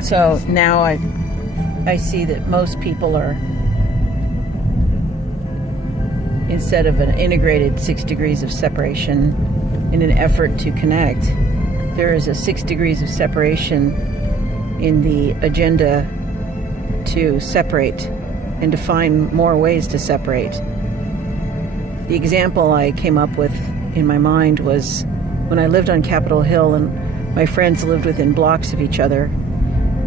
So now I see that most people are, instead of an integrated 6 degrees of separation in an effort to connect, there is a 6 degrees of separation in the agenda to separate and to find more ways to separate. The example I came up with in my mind was when I lived on Capitol Hill and my friends lived within blocks of each other.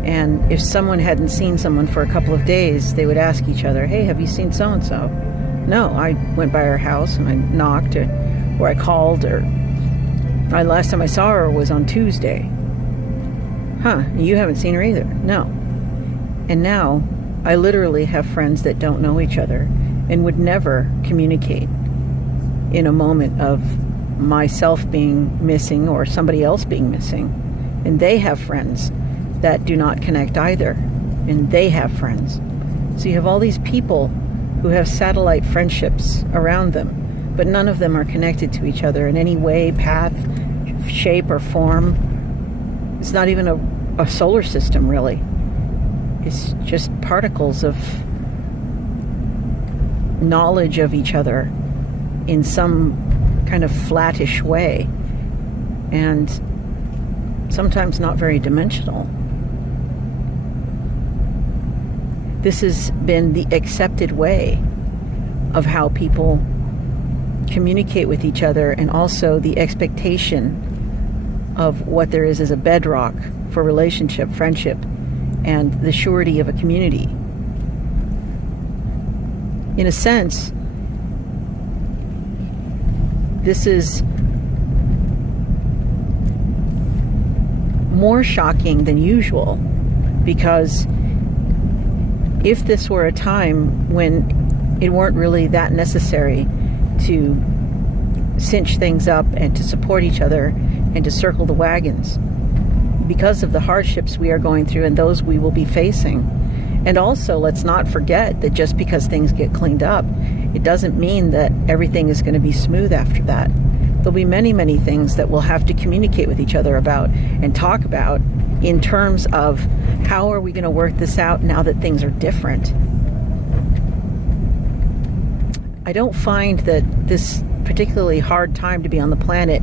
And if someone hadn't seen someone for a couple of days, they would ask each other, "Hey, have you seen so-and-so?" No, I went by her house and I knocked, or I called, or last time I saw her was on Tuesday. Huh, you haven't seen her either? No. And now I literally have friends that don't know each other and would never communicate in a moment of myself being missing or somebody else being missing. And they have friends that do not connect either, and they have friends. So you have all these people who have satellite friendships around them, but none of them are connected to each other in any way, path, shape, or form. It's not even a solar system, really. It's just particles of knowledge of each other in some kind of flattish way, and sometimes not very dimensional. This has been the accepted way of how people communicate with each other, and also the expectation of what there is as a bedrock for relationship, friendship, and the surety of a community. In a sense, this is more shocking than usual, because if this were a time when it weren't really that necessary to cinch things up and to support each other and to circle the wagons, because of the hardships we are going through and those we will be facing. And also, let's not forget that just because things get cleaned up, it doesn't mean that everything is going to be smooth after that. There'll be many, many things that we'll have to communicate with each other about and talk about in terms of how are we going to work this out now that things are different. I don't find that this particularly hard time to be on the planet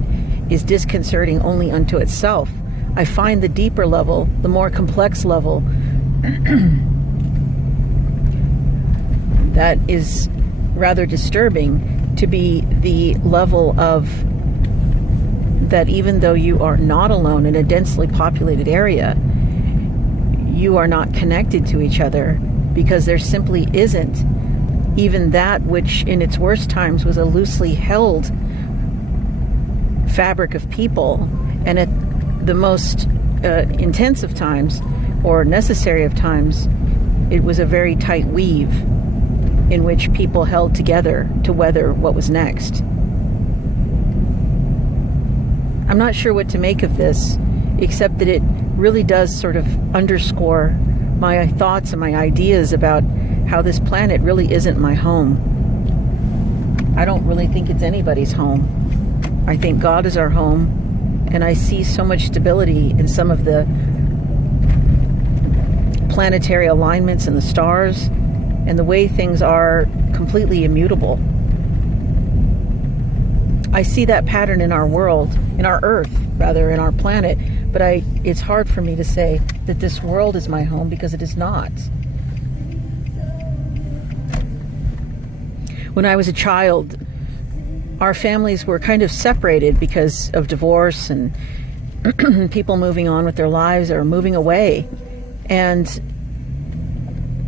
is disconcerting only unto itself. I find the deeper level, the more complex level, that is rather disturbing to be the level of that even though you are not alone in a densely populated area, you are not connected to each other, because there simply isn't even that which in its worst times was a loosely held fabric of people, and at the most intensive times or necessary of times, it was a very tight weave in which people held together to weather what was next. I'm not sure what to make of this, except that it really does sort of underscore my thoughts and my ideas about how this planet really isn't my home. I don't really think it's anybody's home. I think God is our home, and I see so much stability in some of the planetary alignments and the stars, and the way things are completely immutable. I see that pattern in our world, in our earth, rather, in our planet, but it's hard for me to say that this world is my home, because it is not. When I was a child, our families were kind of separated because of divorce and people moving on with their lives or moving away. And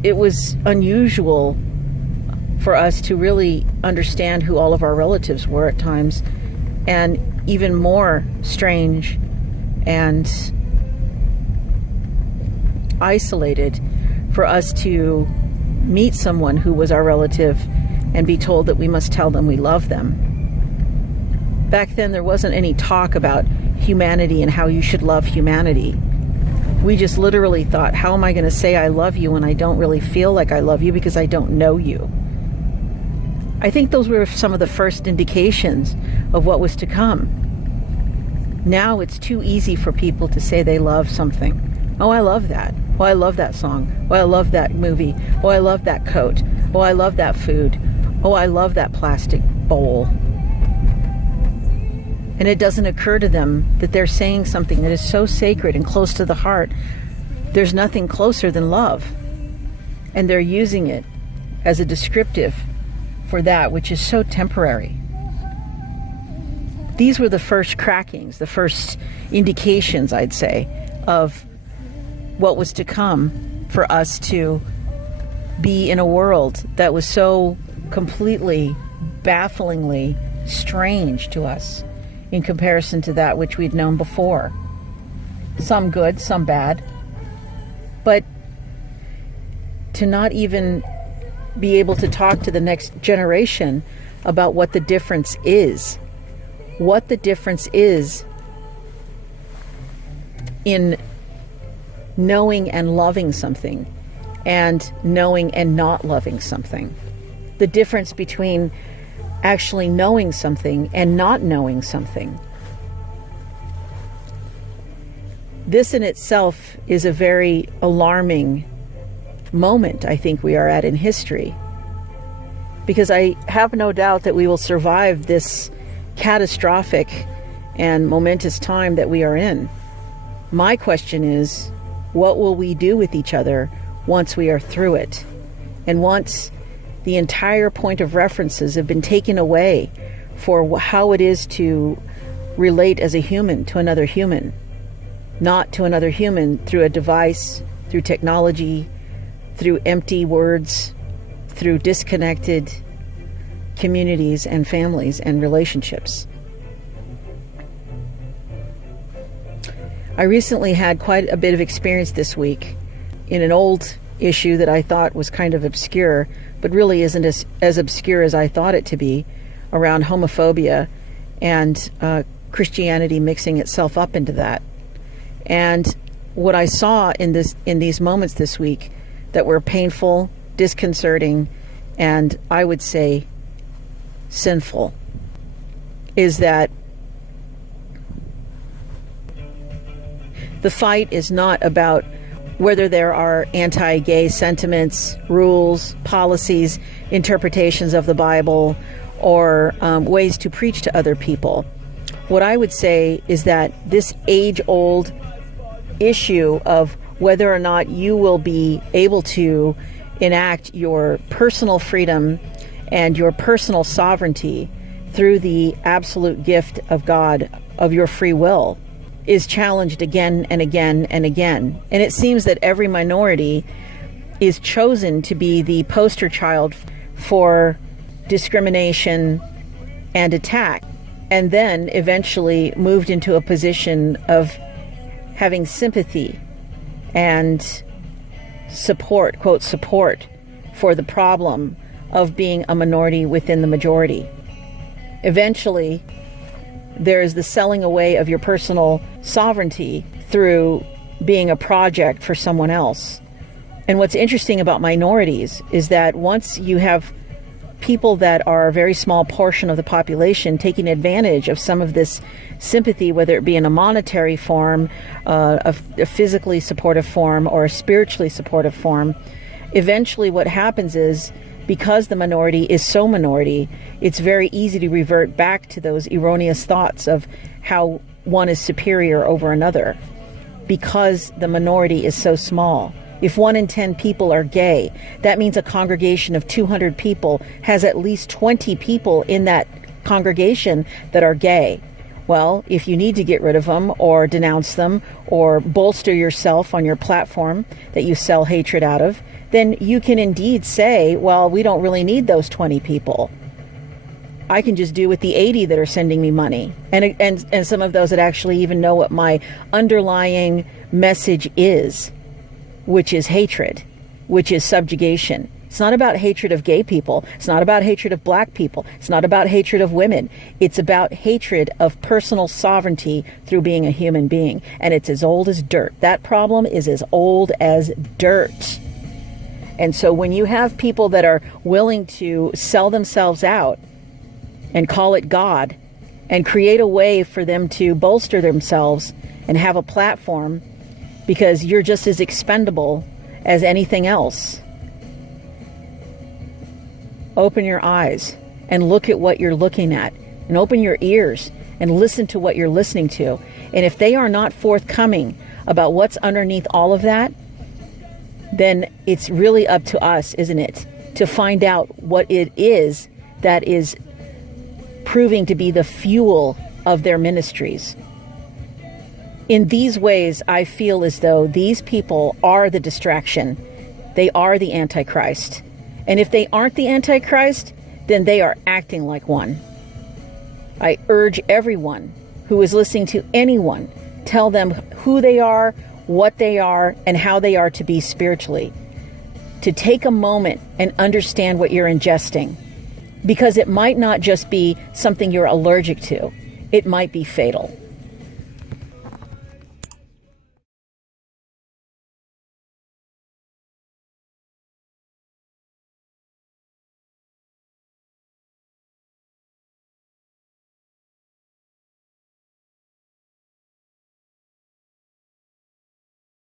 it was unusual for us to really understand who all of our relatives were at times, and even more strange and isolated for us to meet someone who was our relative and be told that we must tell them we love them. Back then, there wasn't any talk about humanity and how you should love humanity. We just literally thought, how am I going to say I love you when I don't really feel like I love you because I don't know you? I think those were some of the first indications of what was to come. Now it's too easy for people to say they love something. Oh, I love that. Oh, I love that song. Oh, I love that movie. Oh, I love that coat. Oh, I love that food. Oh, I love that plastic bowl. And it doesn't occur to them that they're saying something that is so sacred and close to the heart. There's nothing closer than love. And they're using it as a descriptive for that which is so temporary. These were the first crackings, the first indications, I'd say, of what was to come for us to be in a world that was so completely, bafflingly strange to us in comparison to that which we'd known before. Some good, some bad. But to not even be able to talk to the next generation about what the difference is. What the difference is in knowing and loving something and knowing and not loving something. The difference between actually knowing something and not knowing something. This in itself is a very alarming moment I think we are at in history, because I have no doubt that we will survive this catastrophic and momentous time that we are in. My question is, what will we do with each other once we are through it? And once the entire point of references have been taken away for how it is to relate as a human to another human, not to another human through a device, through technology, through empty words, through disconnected communities and families and relationships. I recently had quite a bit of experience this week in an old issue that I thought was kind of obscure, but really isn't as obscure as I thought it to be, around homophobia and Christianity mixing itself up into that. And what I saw in these moments this week that were painful, disconcerting, and I would say sinful, is that the fight is not about whether there are anti-gay sentiments, rules, policies, interpretations of the Bible, or ways to preach to other people. What I would say is that this age-old issue of whether or not you will be able to enact your personal freedom and your personal sovereignty through the absolute gift of God of your free will is challenged again and again and again. And it seems that every minority is chosen to be the poster child for discrimination and attack, and then eventually moved into a position of having sympathy and support, quote, support for the problem of being a minority within the majority. Eventually, there is the selling away of your personal sovereignty through being a project for someone else. And what's interesting about minorities is that once you have people that are a very small portion of the population taking advantage of some of this sympathy, whether it be in a monetary form, a physically supportive form, or a spiritually supportive form, eventually what happens is, because the minority is so minority, it's very easy to revert back to those erroneous thoughts of how one is superior over another, because the minority is so small. If 1 in 10 people are gay, that means a congregation of 200 people has at least 20 people in that congregation that are gay. Well, if you need to get rid of them or denounce them or bolster yourself on your platform that you sell hatred out of, then you can indeed say, well, we don't really need those 20 people. I can just do with the 80 that are sending me money. And some of those that actually even know what my underlying message is, which is hatred, which is subjugation. It's not about hatred of gay people. It's not about hatred of black people. It's not about hatred of women. It's about hatred of personal sovereignty through being a human being. And it's as old as dirt. That problem is as old as dirt. And so when you have people that are willing to sell themselves out and call it God and create a way for them to bolster themselves and have a platform because you're just as expendable as anything else, open your eyes and look at what you're looking at, and open your ears and listen to what you're listening to. And if they are not forthcoming about what's underneath all of that, then it's really up to us, isn't it, to find out what it is that is proving to be the fuel of their ministries. In these ways, I feel as though these people are the distraction. They are the Antichrist. And if they aren't the Antichrist, then they are acting like one. I urge everyone who is listening to anyone, tell them who they are, what they are, and how they are to be spiritually. To take a moment and understand what you're ingesting. Because it might not just be something you're allergic to. It might be fatal.